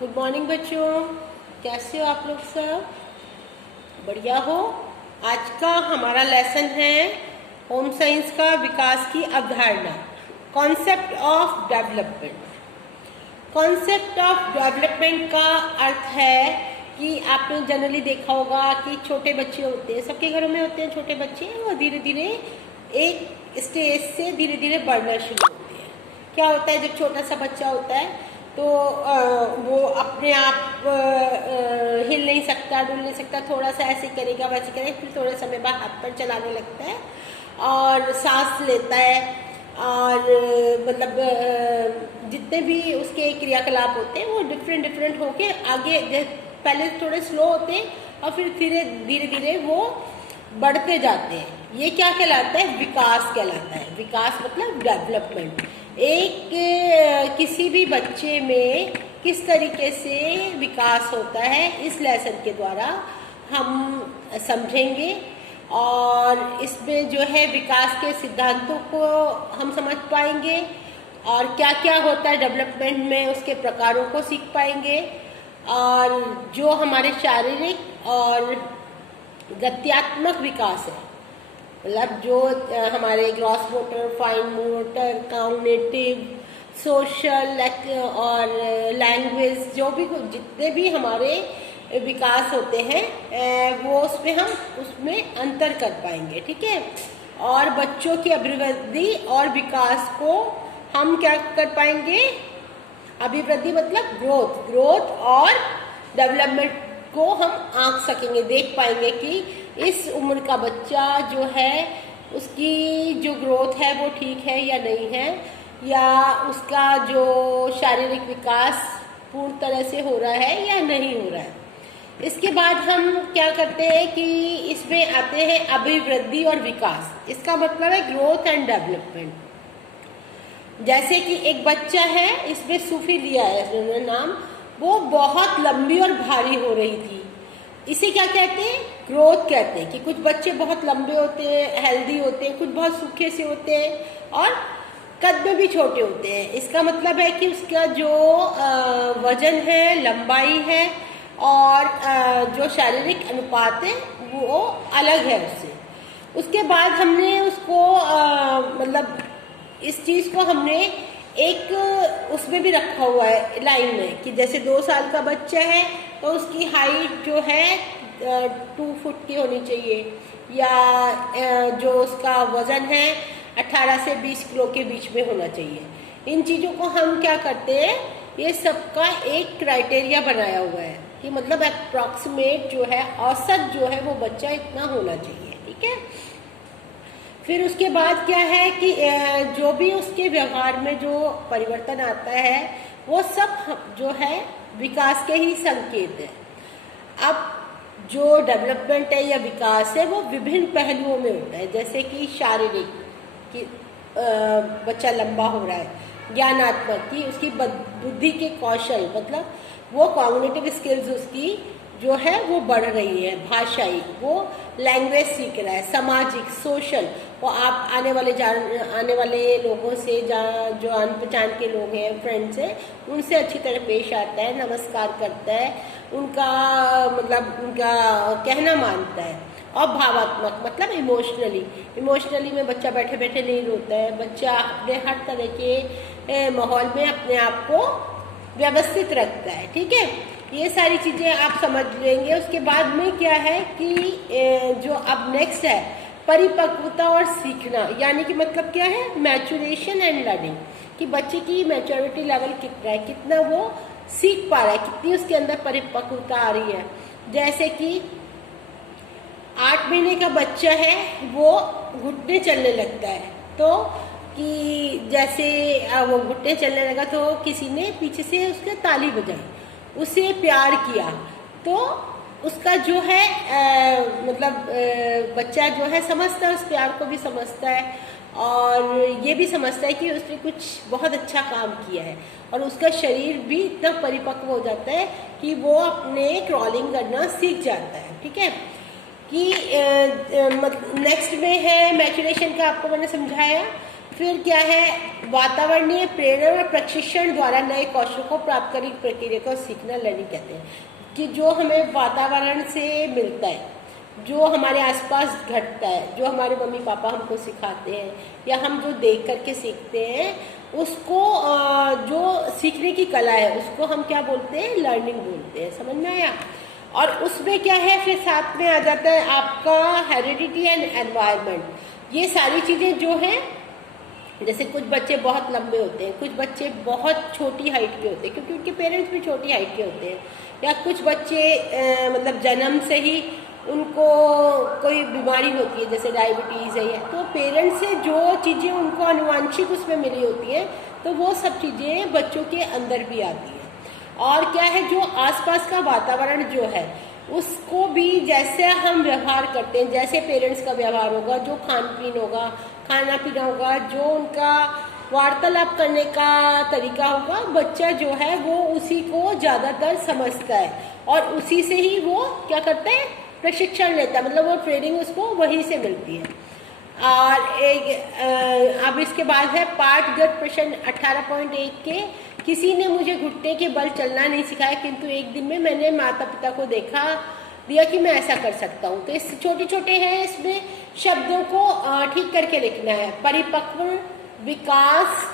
Good morning बच्चों, कैसे हो आप लोग सब? बढ़िया हो। आज का हमारा लेसन है होम साइंस का विकास की अवधारणा, concept of development. Concept of development का अर्थ है कि आपने जनरली देखा होगा कि छोटे बच्चे होते हैं, सबके घरों में होते हैं छोटे बच्चे, और धीरे धीरे एक स्टेज से धीरे धीरे बढ़ना शुरू होते हैं। क्या होता है, जब छोटा सा बच्चा होता है तो वो अपने आप हिल नहीं सकता, डुल नहीं सकता, थोड़ा सा ऐसे करेगा वैसे करेगा, फिर थोड़े समय बाद हाथ पर चलाने लगता है और सांस लेता है, और मतलब जितने भी उसके क्रियाकलाप होते हैं वो डिफरेंट होके आगे, पहले थोड़े स्लो होते हैं और फिर धीरे धीरे वो बढ़ते जाते हैं। ये क्या कहलाता है? विकास कहलाता है। विकास मतलब डेवलपमेंट। एक किसी भी बच्चे में किस तरीके से विकास होता है इस लेसन के द्वारा हम समझेंगे, और इसमें जो है विकास के सिद्धांतों को हम समझ पाएंगे, और क्या क्या होता है डेवलपमेंट में उसके प्रकारों को सीख पाएंगे, और जो हमारे शारीरिक और गत्यात्मक विकास है, मतलब जो हमारे gross motor, fine motor, cognitive, social और लैंग्वेज, जो भी जितने भी हमारे विकास होते हैं वो उसमें अंतर कर पाएंगे। ठीक है। और बच्चों की अभिवृद्धि और विकास को हम क्या कर पाएंगे? अभिवृद्धि मतलब ग्रोथ और डेवलपमेंट को हम आंक सकेंगे, देख पाएंगे कि इस उम्र का बच्चा जो है उसकी जो ग्रोथ है वो ठीक है या नहीं है, या उसका जो शारीरिक विकास पूर्ण तरह से हो रहा है या नहीं हो रहा है। इसके बाद हम क्या करते हैं कि इसमें आते हैं अभिवृद्धि और विकास। इसका मतलब है ग्रोथ एंड डेवलपमेंट। जैसे कि एक बच्चा है, इसमें सूफी लिया है उन्होंने नाम, वो बहुत लंबी और भारी हो रही थी, इसे क्या कहते हैं? ग्रोथ कहते हैं। कि कुछ बच्चे बहुत लंबे होते हैं, हेल्दी होते हैं, कुछ बहुत सूखे से होते हैं और कद में भी छोटे होते हैं। इसका मतलब है कि उसका जो वजन है, लंबाई है और जो शारीरिक अनुपात है वो अलग है उससे। उसके बाद हमने उसको मतलब इस चीज़ को हमने एक उसमें भी रखा हुआ है लाइन में, कि जैसे 2 साल का बच्चा है तो उसकी हाइट जो है 2 फुट की होनी चाहिए, या जो उसका वजन है 18 से 20 किलो के बीच में होना चाहिए। इन चीज़ों को हम क्या करते हैं, ये सबका एक क्राइटेरिया बनाया हुआ है कि मतलब अप्रॉक्सीमेट जो है, औसत जो है वो बच्चा इतना होना चाहिए। ठीक है। फिर उसके बाद क्या है कि जो भी उसके व्यवहार में जो परिवर्तन आता है वो सब जो है विकास के ही संकेत है। अब जो डेवलपमेंट है या विकास है वो विभिन्न पहलुओं में होता है, जैसे कि शारीरिक कि बच्चा लंबा हो रहा है, ज्ञानात्मक की उसकी बुद्धि के कौशल, मतलब वो कॉग्निटिव स्किल्स उसकी जो है वो बढ़ रही है, भाषाई वो लैंग्वेज सीख रहा है, सामाजिक सोशल वो आप आने वाले लोगों से जो अन पहचान के लोग हैं, फ्रेंड्स हैं, उनसे अच्छी तरह पेश आता है, नमस्कार करता है, उनका मतलब उनका कहना मानता है। और भावात्मक मतलब इमोशनली में बच्चा बैठे बैठे नहीं रोता है, बच्चा अपने हर तरह के माहौल में अपने आप को व्यवस्थित रखता है। ठीक है। ये सारी चीज़ें आप समझ लेंगे। उसके बाद में क्या है कि जो अब नेक्स्ट है परिपक्वता और सीखना, यानी कि मतलब क्या है? मैचुरेशन एंड लर्निंग, कि बच्चे की मैच्योरिटी लेवल कितना है, कितना वो सीख पा रहा है, कितनी उसके अंदर परिपक्वता आ रही है। जैसे कि 8 महीने का बच्चा है वो घुटने चलने लगता है, तो कि जैसे वो घुटने चलने लगा तो किसी ने पीछे से उसके ताली बजाई, उसे प्यार किया, तो उसका जो है बच्चा जो है समझता है, उस प्यार को भी समझता है और ये भी समझता है कि उसने कुछ बहुत अच्छा काम किया है, और उसका शरीर भी इतना परिपक्व हो जाता है कि वो अपने क्रॉलिंग करना सीख जाता है। ठीक है। कि नेक्स्ट में है मैच्योरेशन का, आपको मैंने समझाया। फिर क्या है, वातावरणीय प्रेरणा और प्रशिक्षण द्वारा नए कौशल को प्राप्त करने की प्रक्रिया को सीखना लर्निंग कहते हैं। कि जो हमें वातावरण से मिलता है, जो हमारे आसपास घटता है, जो हमारे मम्मी पापा हमको सिखाते हैं या हम जो देख करके सीखते हैं, उसको जो सीखने की कला है उसको हम क्या बोलते हैं, लर्निंग बोलते हैं। समझ में आया। और उसमें क्या है, फिर साथ में आ जाता है आपका हेरिडिटी एंड एनवायरनमेंट। ये सारी चीज़ें जो हैं, जैसे कुछ बच्चे बहुत लंबे होते हैं, कुछ बच्चे बहुत छोटी हाइट के होते हैं क्योंकि उनके पेरेंट्स भी छोटी हाइट के होते हैं, या कुछ बच्चे मतलब जन्म से ही उनको कोई बीमारी होती है जैसे डायबिटीज़ है, तो पेरेंट्स से जो चीज़ें उनको आनुवांशिक उसमें मिली होती हैं तो वो सब चीज़ें बच्चों के अंदर भी आती हैं। और क्या है, जो आसपास का वातावरण जो है उसको भी जैसे हम व्यवहार करते हैं, जैसे पेरेंट्स का व्यवहार होगा, जो खान पीन होगा, खाना पीना होगा, जो उनका वार्तालाप करने का तरीका होगा, बच्चा जो है वो उसी को ज़्यादातर समझता है और उसी से ही वो क्या करता है, प्रशिक्षण लेता है, मतलब वो ट्रेनिंग उसको वहीं से मिलती है। और एक अब इसके बाद है पाठगत प्रश्न 18.1 के, किसी ने मुझे घुटने के बल चलना नहीं सिखाया किंतु एक दिन में मैंने माता पिता को देखा दिया कि मैं ऐसा कर सकता हूँ। तो इस छोटे छोटे हैं, इसमें शब्दों को ठीक करके लिखना है। परिपक्व, विकास,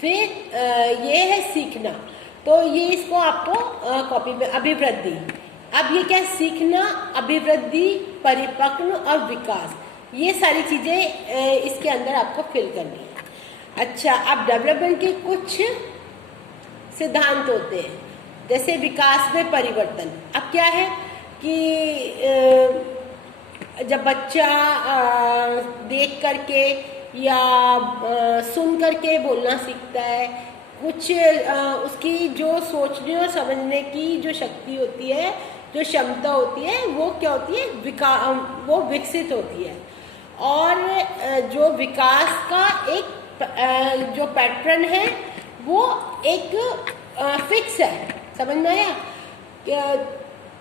फिर ये है सीखना, तो ये इसको आपको कॉपी में अभिवृद्धि। अब ये क्या, सीखना, अभिवृद्धि, परिपक्व और विकास, ये सारी चीज़ें इसके अंदर आपको फिल करनी है। अच्छा, अब डेवलपमेंट के कुछ सिद्धांत होते हैं, जैसे विकास में परिवर्तन। अब क्या है कि जब बच्चा देख करके या सुन करके बोलना सीखता है, कुछ उसकी जो सोचने और समझने की जो शक्ति होती है, जो क्षमता होती है, वो क्या होती है, वो विकसित होती है। और जो विकास का एक जो पैटर्न है वो एक फिक्स है। समझ में आया।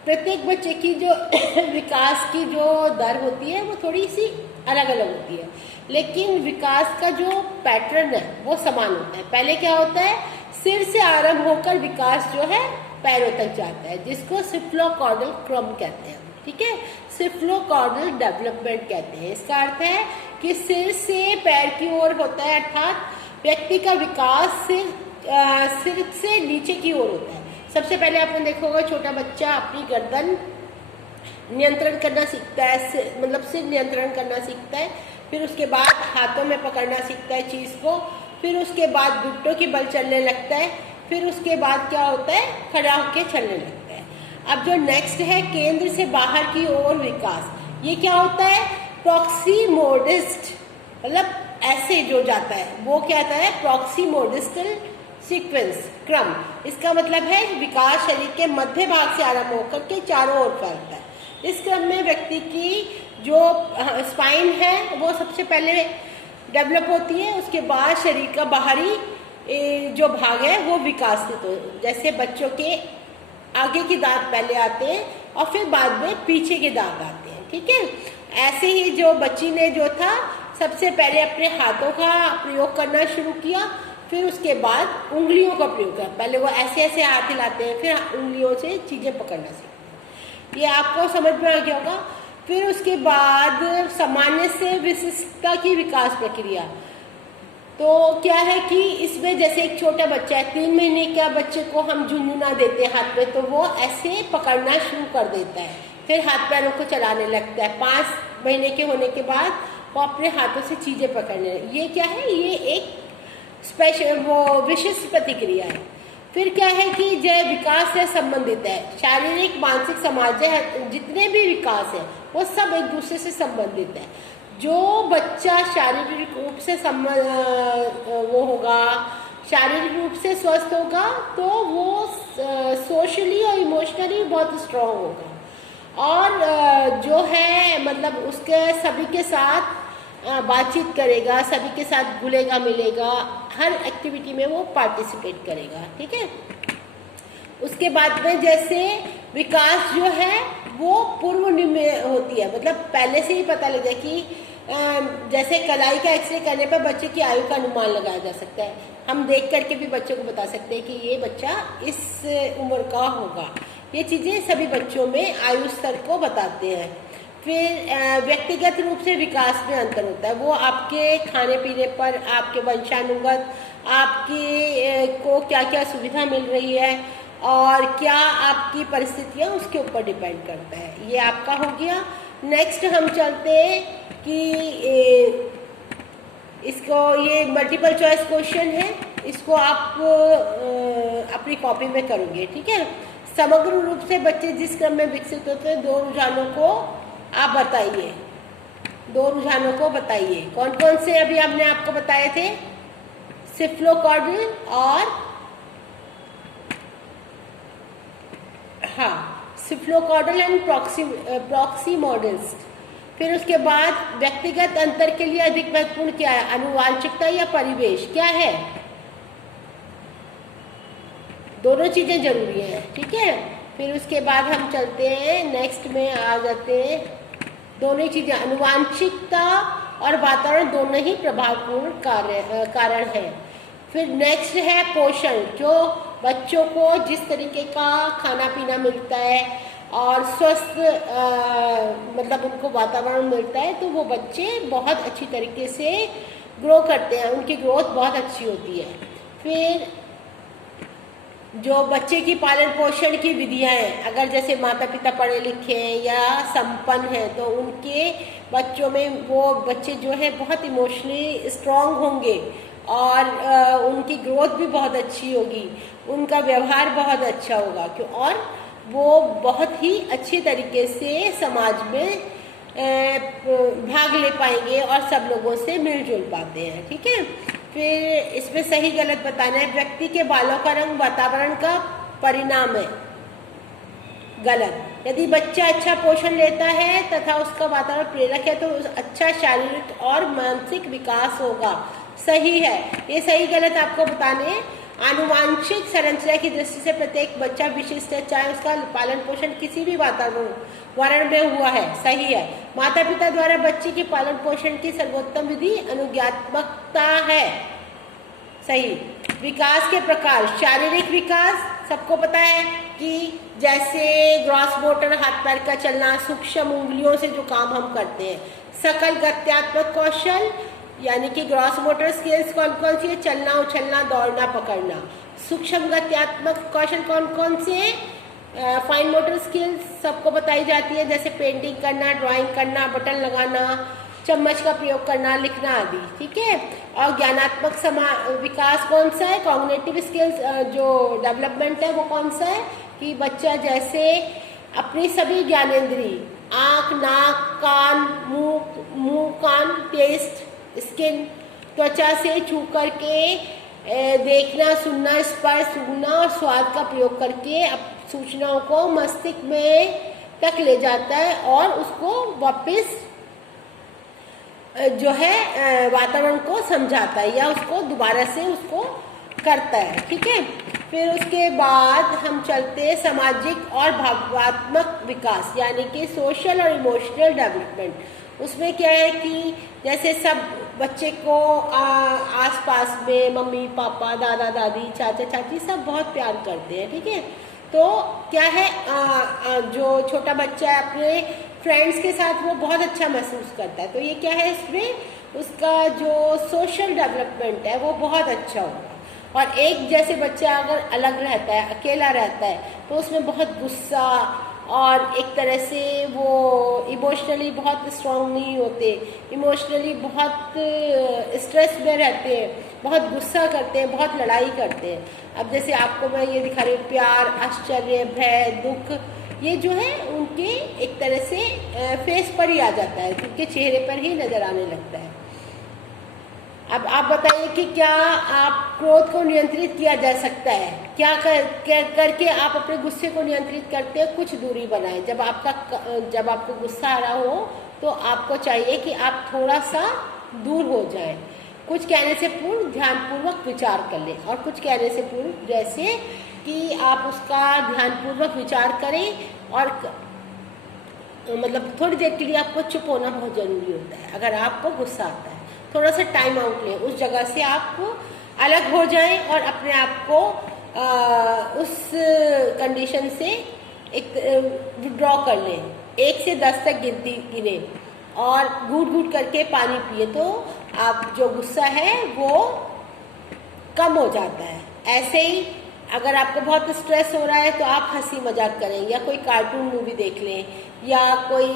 प्रत्येक बच्चे की जो विकास की जो दर होती है वो थोड़ी सी अलग अलग होती है, लेकिन विकास का जो पैटर्न है वो समान होता है। पहले क्या होता है, सिर से आरंभ होकर विकास जो है पैरों तक जाता है, जिसको सिफ्लोकॉर्डल क्रम कहते हैं। ठीक है, सिफ्लोकॉर्डल डेवलपमेंट कहते हैं। इसका अर्थ है कि सिर से पैर की ओर होता है, अर्थात व्यक्ति का विकास सिर से नीचे की ओर होता है। सबसे पहले आपने देखा होगा, छोटा बच्चा अपनी गर्दन नियंत्रण करना सीखता है, मतलब सिर नियंत्रण करना सीखता है, फिर उसके बाद हाथों में पकड़ना सीखता है चीज़ को, फिर उसके बाद घुटनों की बल चलने लगता है, फिर उसके बाद क्या होता है, खड़ा होकर चलने लगता है। अब जो नेक्स्ट है, केंद्र से बाहर की ओर विकास, ये क्या होता है, प्रॉक्सीमोडिस्ट, मतलब ऐसे जो जाता है वो क्या आता है, प्रॉक्सीमोडिस्टल सीक्वेंस, क्रम। इसका मतलब है विकास शरीर के मध्य भाग से आरंभ होकर के चारों ओर फैलता है। इस क्रम में व्यक्ति की जो स्पाइन है वो सबसे पहले डेवलप होती है, उसके बाद शरीर का बाहरी जो भाग है वो विकसित हो। जैसे बच्चों के आगे के दांत पहले आते हैं और फिर बाद में पीछे के दांत आते हैं। ठीक है, ऐसे ही जो बच्ची ने जो था सबसे पहले अपने हाथों का प्रयोग करना शुरू किया, फिर उसके बाद उंगलियों का प्रयोग किया। पहले वो ऐसे ऐसे हाथ हिलाते हैं, फिर उंगलियों से चीज़ें पकड़ना सीखते हैं। ये आपको समझ में आ गया होगा। फिर उसके बाद सामान्य से विशिष्टता की विकास प्रक्रिया, तो क्या है कि इसमें जैसे एक छोटा बच्चा है, 3 महीने का बच्चे को हम झुनझुना देते हैं हाथ में, तो वो ऐसे पकड़ना शुरू कर देता है, फिर हाथ पैरों को चलाने लगता है। 5 महीने के होने के बाद वो अपने हाथों से चीज़ें पकड़ने, ये क्या है, ये एक स्पेशल वो विशिष्ट प्रतिक्रिया है। फिर क्या है कि जय विकास से संबंधित है, शारीरिक, मानसिक, सामाजिक, जितने भी विकास है वो सब एक दूसरे से संबंधित है। जो बच्चा शारीरिक रूप से वो होगा, शारीरिक रूप से स्वस्थ होगा, तो वो सोशली और इमोशनली बहुत स्ट्रांग होगा, और जो है मतलब उसके सभी के साथ बातचीत करेगा, सभी के साथ घुलेगा मिलेगा, हर एक्टिविटी में वो पार्टिसिपेट करेगा। ठीक है, उसके बाद में जैसे विकास जो है वो पूर्व में होती है, मतलब पहले से ही पता लग जाए कि जैसे कलाई का एक्सरे करने पर बच्चे की आयु का अनुमान लगाया जा सकता है। हम देख करके भी बच्चों को बता सकते हैं कि ये बच्चा इस उम्र का होगा। ये चीज़ें सभी बच्चों में आयु स्तर को बताते हैं। फिर व्यक्तिगत रूप से विकास में अंतर होता है। वो आपके खाने पीने पर, आपके वंशानुगत, आपकी को क्या क्या सुविधा मिल रही है और क्या आपकी परिस्थितियाँ, उसके ऊपर डिपेंड करता है। ये आपका हो गया। नेक्स्ट हम चलते हैं कि इसको, ये मल्टीपल चॉइस क्वेश्चन है, इसको आप अपनी कॉपी में करोगे, ठीक है। समग्र रूप से बच्चे जिस क्रम में विकसित होते हैं, दो रुझानों को आप बताइए। दो रुझानों को बताइए। कौन कौन से अभी हमने आपको बताए थे? सिफ्लोकॉर्डल और सिफ्लोकॉर्डल एंड प्रॉक्सीमोडल्स। फिर उसके बाद व्यक्तिगत अंतर के लिए अधिक महत्वपूर्ण क्या है? आनुवांशिकता या परिवेश? क्या है? दोनों चीजें जरूरी हैं, ठीक है। फिर उसके बाद हम चलते हैं, नेक्स्ट में आ जाते हैं। दोनों चीजें, आनुवांशिकता और वातावरण दोनों ही प्रभावपूर्ण कारण है। फिर नेक्स्ट है पोषण। जो बच्चों को जिस तरीके का खाना पीना मिलता है और स्वस्थ मतलब उनको वातावरण मिलता है, तो वो बच्चे बहुत अच्छी तरीके से ग्रो करते हैं, उनकी ग्रोथ बहुत अच्छी होती है। फिर जो बच्चे की पालन पोषण की विधियां हैं, अगर जैसे माता पिता पढ़े लिखे हैं या संपन्न हैं, तो उनके बच्चों में वो बच्चे जो है बहुत इमोशनली स्ट्रांग होंगे और उनकी ग्रोथ भी बहुत अच्छी होगी, उनका व्यवहार बहुत अच्छा होगा, क्यों, और वो बहुत ही अच्छी तरीके से समाज में भाग ले पाएंगे और सब लोगों से मिलजुल पाते हैं, ठीक है। फिर इसमें सही गलत बताना है। व्यक्ति के बालों का रंग वातावरण का परिणाम है, गलत। यदि बच्चा अच्छा पोषण लेता है तथा उसका वातावरण प्रेरक है, तो अच्छा शारीरिक और मानसिक विकास होगा, सही है। ये सही गलत आपको बताने हैं। आनुवांशिक संरचना की दृष्टि से प्रत्येक बच्चा विशिष्ट है, चाहे उसका पालन पोषण किसी भी वातावरण में हुआ है, सही है। माता पिता द्वारा बच्चे के पालन पोषण की सर्वोत्तम विधि अनुज्ञात्मकता है, सही। विकास के प्रकार, शारीरिक विकास सबको पता है कि जैसे ग्रॉस मोटर, हाथ पैर का चलना, सूक्ष्म उंगलियों से जो काम हम करते हैं। सकल गत्यात्मक कौशल यानी कि ग्रॉस मोटर स्किल्स कौन कौन सी है? चलना, उछलना, दौड़ना, पकड़ना। सूक्ष्म गत्यात्मक कौशल कौन कौन से हैं? फाइन मोटर स्किल्स सबको बताई जाती है, जैसे पेंटिंग करना, ड्राइंग करना, बटन लगाना, चम्मच का प्रयोग करना, लिखना आदि, ठीक है। और ज्ञानात्मक विकास कौन सा है? कॉग्निटिव स्किल्स जो डेवलपमेंट है वो कौन सा है? कि बच्चा जैसे अपनी सभी ज्ञानेंद्रिय, आँख, नाक, कान, मुंह, कान, टेस्ट, स्किन, त्वचा से छू करके देखना, सुनना, स्पर्श, सूंघना और स्वाद का प्रयोग करके सूचनाओं को मस्तिष्क में तक ले जाता है और उसको वापस जो है वातावरण को समझाता है या उसको दोबारा से उसको करता है, ठीक है। फिर उसके बाद हम चलते हैं सामाजिक और भावनात्मक विकास यानी कि सोशल और इमोशनल डेवलपमेंट। उसमें क्या है कि जैसे सब बच्चे को आसपास में मम्मी पापा, दादा दादी, चाचा चाची सब बहुत प्यार करते हैं, ठीक है। तो क्या है जो छोटा बच्चा है अपने फ्रेंड्स के साथ वो बहुत अच्छा महसूस करता है, तो ये क्या है, इसमें उसका जो सोशल डेवलपमेंट है वो बहुत अच्छा होगा। और एक जैसे बच्चा अगर अलग रहता है, अकेला रहता है, तो उसमें बहुत गुस्सा और एक तरह से वो इमोशनली बहुत स्ट्रांग नहीं होते, इमोशनली बहुत स्ट्रेस में रहते हैं, बहुत गुस्सा करते हैं, बहुत लड़ाई करते हैं। अब जैसे आपको मैं ये दिखा रही हूँ, प्यार, आश्चर्य, भय, दुख, ये जो है उनके एक तरह से फेस पर ही आ जाता है, उनके चेहरे पर ही नज़र आने लगता है। अब आप बताइए कि क्या आप क्रोध को नियंत्रित किया जा सकता है? क्या करके आप अपने गुस्से को नियंत्रित करते हैं? कुछ दूरी बनाएं। जब आपको गुस्सा आ रहा हो तो आपको चाहिए कि आप थोड़ा सा दूर हो जाएं। कुछ कहने से पूर्व ध्यानपूर्वक विचार कर लें और कुछ कहने से पूर्व जैसे कि आप उसका ध्यानपूर्वक विचार करें और मतलब थोड़ी देर के लिए आपको चुप होना बहुत ज़रूरी होता है। अगर आपको गुस्सा आता है, थोड़ा सा टाइम आउट लें, उस जगह से आप अलग हो जाएं और अपने आप को उस कंडीशन से एक विड्रॉ कर लें। 1 से 10 तक गिनती गिने और घूट घूट करके पानी पिए, तो आप जो गुस्सा है वो कम हो जाता है। ऐसे ही अगर आपको बहुत स्ट्रेस हो रहा है तो आप हंसी मजाक करें या कोई कार्टून मूवी देख लें या कोई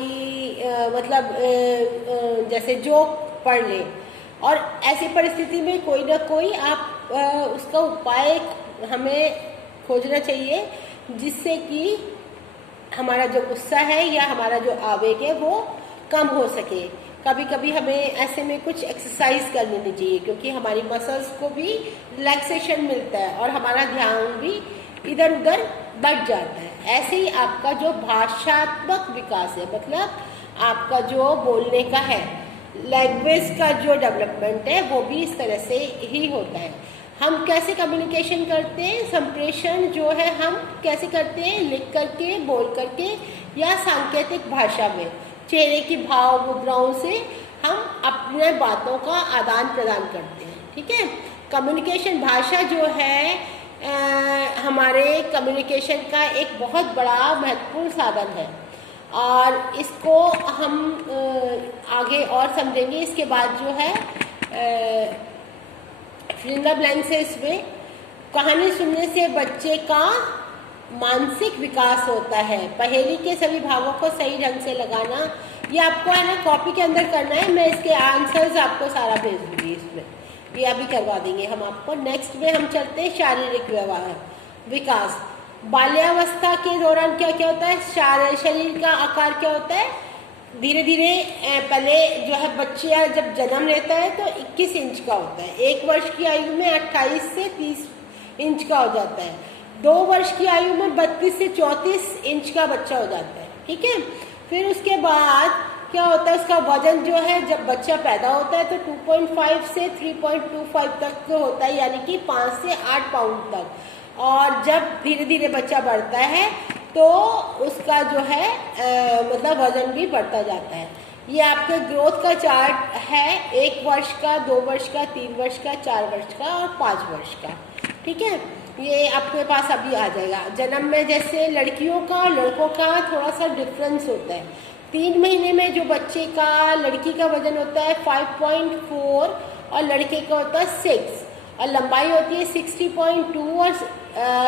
जैसे जोक पढ़ लें। और ऐसी परिस्थिति में कोई ना कोई आप उसका उपाय हमें खोजना चाहिए जिससे कि हमारा जो गुस्सा है या हमारा जो आवेग है वो कम हो सके। कभी कभी हमें ऐसे में कुछ एक्सरसाइज कर लेनी चाहिए क्योंकि हमारी मसल्स को भी रिलैक्सेशन मिलता है और हमारा ध्यान भी इधर उधर बढ़ जाता है। ऐसे ही आपका जो भाषात्मक विकास है, मतलब आपका जो बोलने का है, लैंग्वेज का जो डेवलपमेंट है, वो भी इस तरह से ही होता है। हम कैसे कम्युनिकेशन करते हैं, संप्रेषण जो है हम कैसे करते हैं, लिख करके, बोल करके या सांकेतिक भाषा में चेहरे की भाव मुद्राओं से हम अपने बातों का आदान प्रदान करते हैं। ठीक है, कम्युनिकेशन भाषा जो है हमारे कम्युनिकेशन का एक बहुत बड़ा महत्वपूर्ण साधन है और इसको हम आगे और समझेंगे। इसके बाद जो है फिंगर ब्लैंक से इसमें कहानी सुनने से बच्चे का मानसिक विकास होता है। पहेली के सभी भागों को सही ढंग से लगाना, ये आपको है ना कॉपी के अंदर करना है। मैं इसके आंसर्स आपको सारा भेज दूंगी, इसमें ये अभी करवा देंगे हम आपको। नेक्स्ट में हम चलते हैं शारीरिक व्यवहार विकास। बाल्यावस्था के दौरान क्या क्या होता है, शरीर का आकार क्या होता है, धीरे धीरे पहले जो है बच्चा जब जन्म लेता है तो 21 इंच का होता है। 1 वर्ष की आयु में 28 से 30 इंच का हो जाता है। 2 वर्ष की आयु में 32 से 34 इंच का बच्चा हो जाता है। ठीक है, फिर उसके बाद क्या होता है, उसका वजन जो है जब बच्चा पैदा होता है तो 2.5 से 3.25 तक होता है, यानी कि 5 से 8 पाउंड तक। और जब धीरे धीरे बच्चा बढ़ता है तो उसका जो है मतलब वजन भी बढ़ता जाता है। ये आपके ग्रोथ का चार्ट है, 1 वर्ष का, 2 वर्ष का, 3 वर्ष का, 4 वर्ष का और 5 वर्ष का। ठीक है, ये आपके पास अभी आ जाएगा। जन्म में जैसे लड़कियों का और लड़कों का थोड़ा सा डिफरेंस होता है। 3 महीने में जो बच्चे का, लड़की का वजन होता है 5.4 और लड़के का होता है 6 और लंबाई होती है 60.2 और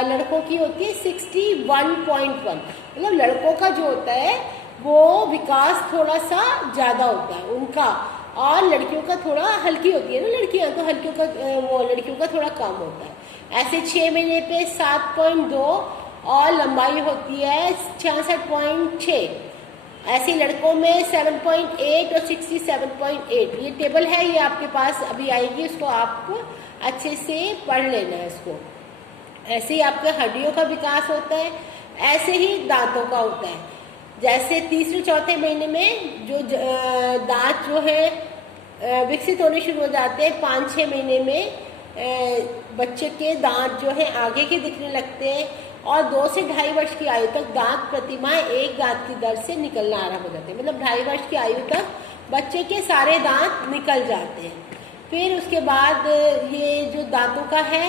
लड़कों की होती है 61.1। मतलब लड़कों का जो होता है वो विकास थोड़ा सा ज़्यादा होता है उनका, और लड़कियों का थोड़ा हल्की होती है ना लड़कियां, तो हल्कियों का वो लड़कियों का थोड़ा कम होता है। ऐसे 6 महीने पे 7.2 और लंबाई होती है 66.6। ऐसे लड़कों में 7.8 और 67.8। ये टेबल है, ये आपके पास अभी आएगी, इसको आप अच्छे से पढ़ लेना है इसको। ऐसे ही आपके हड्डियों का विकास होता है, ऐसे ही दांतों का होता है। जैसे 3-4 महीने में जो दांत जो है विकसित होने शुरू हो जाते हैं। 5-6 महीने में बच्चे के दांत जो है आगे के दिखने लगते हैं और 2 से 2.5 वर्ष की आयु तक दांत प्रतिमाह एक दांत की दर से निकलना आरंभ हो जाते हैं। मतलब 2.5 वर्ष की आयु तक बच्चे के सारे दांत निकल जाते हैं। फिर उसके बाद ये जो दांतों का है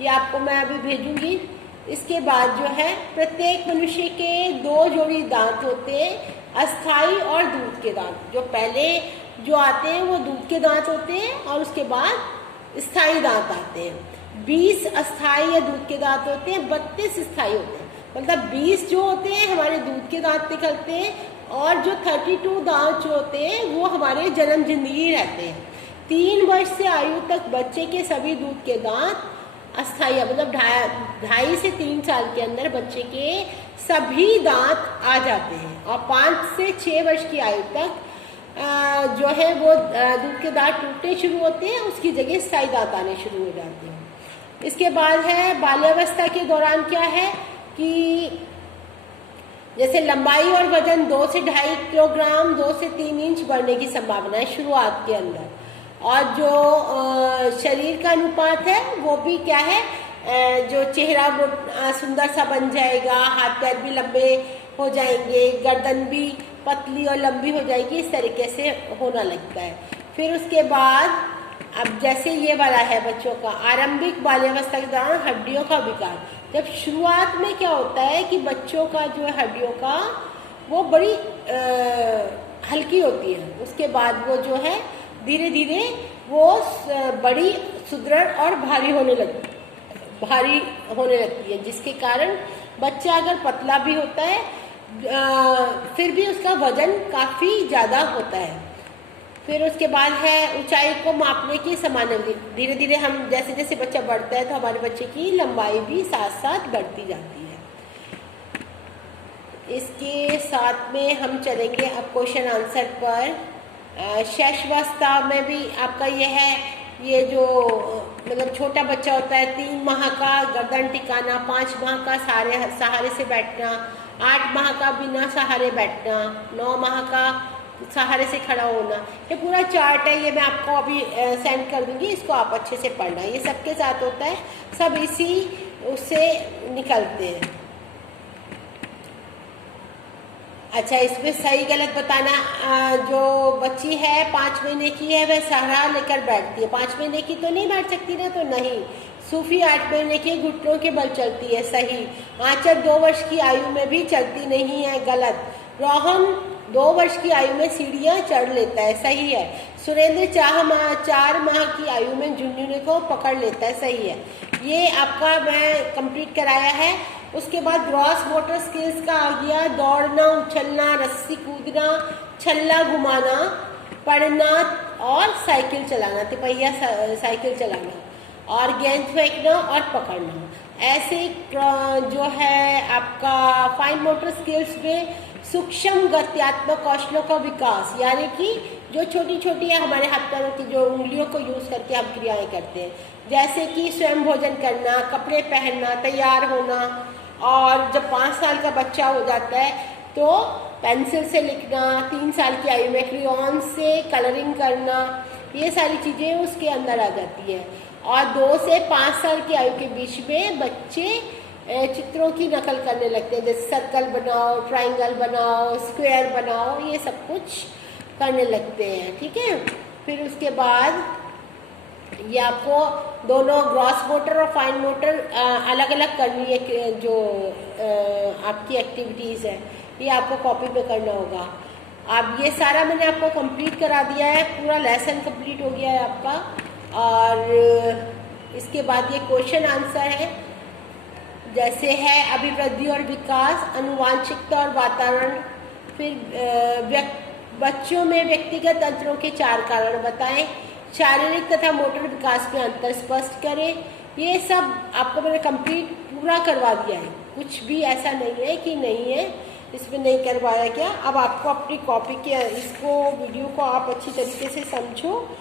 ये आपको मैं अभी भेजूंगी। इसके बाद जो है प्रत्येक मनुष्य के 2 जोड़ी दांत होते हैं, अस्थाई और दूध के दांत। जो पहले जो आते हैं वो दूध के दांत होते हैं और उसके बाद स्थायी दांत आते हैं। 20 अस्थाई या दूध के दांत होते हैं, 32 स्थायी होते हैं। मतलब 20 जो होते हैं हमारे दूध के दांत निकलते हैं और जो 32 दांत जो होते हैं वो हमारे जन्म जिंदगी रहते हैं। 3 वर्ष से आयु तक बच्चे के सभी दूध के दांत अस्थाई, मतलब 2.5 से 3 साल के अंदर बच्चे के सभी दांत आ जाते हैं। और 5 से 6 वर्ष की आयु तक जो है वो दूध के दांत टूटने शुरू होते हैं, उसकी जगह स्थायी दांत आने शुरू हो जाते हैं। इसके बाद है बाल्यावस्था के दौरान क्या है कि जैसे लंबाई और वजन 2 से 2.5 किलोग्राम, 2 से 3 इंच बढ़ने की संभावना है शुरुआत के अंदर। और जो शरीर का अनुपात है वो भी क्या है, जो चेहरा वो सुंदर सा बन जाएगा, हाथ पैर भी लंबे हो जाएंगे, गर्दन भी पतली और लंबी हो जाएगी, इस तरीके से होना लगता है। फिर उसके बाद अब जैसे ये वाला है बच्चों का आरंभिक बाल्यावस्था के दौरान हड्डियों का विकास। जब शुरुआत में क्या होता है कि बच्चों का जो है हड्डियों का वो बड़ी हल्की होती है, उसके बाद वो जो है धीरे धीरे वो बड़ी सुदृढ़ और भारी होने लगती है, जिसके कारण बच्चा अगर पतला भी होता है फिर भी उसका वजन काफ़ी ज़्यादा होता है। फिर उसके बाद है ऊंचाई को मापने की समानावधि। धीरे धीरे हम जैसे जैसे बच्चा बढ़ता है तो हमारे बच्चे की लंबाई भी साथ साथ बढ़ती जाती है। इसके साथ में हम चलेंगे अब क्वेश्चन आंसर पर। शैशवावस्था में भी आपका ये है, ये जो मतलब छोटा बच्चा होता है 3 माह का गर्दन टिकाना, 5 माह का सहारे से बैठना, 8 माह का बिना सहारे बैठना, 9 माह का सहारे से खड़ा होना। ये पूरा चार्ट है, ये मैं आपको अभी सेंड कर दूंगी, इसको आप अच्छे से पढ़ना। ये सबके साथ होता है, सब इसी उससे निकलते हैं। अच्छा, इसमें सही गलत बताना। जो बच्ची है 5 महीने की है वह सहारा लेकर बैठती है। 5 महीने की तो नहीं बैठ सकती ना, तो नहीं। सूफी 8 महीने की घुटनों के बल चलती है, सही। आंचल 2 वर्ष की आयु में भी चलती नहीं है, गलत। रोहन 2 वर्ष की आयु में सीढ़ियां चढ़ लेता है, सही है। सुरेंद्र 4 माह की आयु में झुनझुने को पकड़ लेता है, सही है। ये आपका मैं कंप्लीट कराया है। उसके बाद ग्रॉस मोटर स्किल्स का आ गया, दौड़ना, उछलना, रस्सी कूदना, छल्ला घुमाना, पढ़ना और साइकिल चलाना, तिपहिया साइकिल चलाना, और गेंद फेंकना और पकड़ना। ऐसे जो है आपका फाइन मोटर स्किल्स में सूक्ष्म गत्यात्मक कौशलों का विकास, यानी कि जो छोटी छोटी है हमारे हाथ पैरों की जो उंगलियों को यूज करके हम क्रियाएं करते हैं, जैसे कि स्वयं भोजन करना, कपड़े पहनना, तैयार होना। और जब 5 साल का बच्चा हो जाता है तो पेंसिल से लिखना, 3 साल की आयु में क्रेयॉन से कलरिंग करना, ये सारी चीज़ें उसके अंदर आ जाती है। और 2 से 5 साल की आयु के बीच में बच्चे चित्रों की नकल करने लगते हैं, जैसे सर्कल बनाओ, ट्रायंगल बनाओ, स्क्वायर बनाओ, ये सब कुछ करने लगते हैं, ठीक है। फिर उसके बाद ये आपको दोनों ग्रॉस मोटर और फाइन मोटर अलग अलग करनी है। जो आपकी एक्टिविटीज़ है ये आपको कॉपी में करना होगा। अब ये सारा मैंने आपको कंप्लीट करा दिया है, पूरा लेसन कंप्लीट हो गया है आपका। और इसके बाद ये क्वेश्चन आंसर है, जैसे है अभिवृद्धि और विकास, अनुवांशिकता और वातावरण। फिर बच्चों में व्यक्तिगत तंत्रों के 4 कारण बताएं, शारीरिक तथा मोटर विकास में अंतर स्पष्ट करें। ये सब आपको मैंने कंप्लीट पूरा करवा दिया है, कुछ भी ऐसा नहीं है कि नहीं है इसमें नहीं करवाया गया। अब आपको अपनी कॉपी के इसको वीडियो को आप अच्छी तरीके से समझो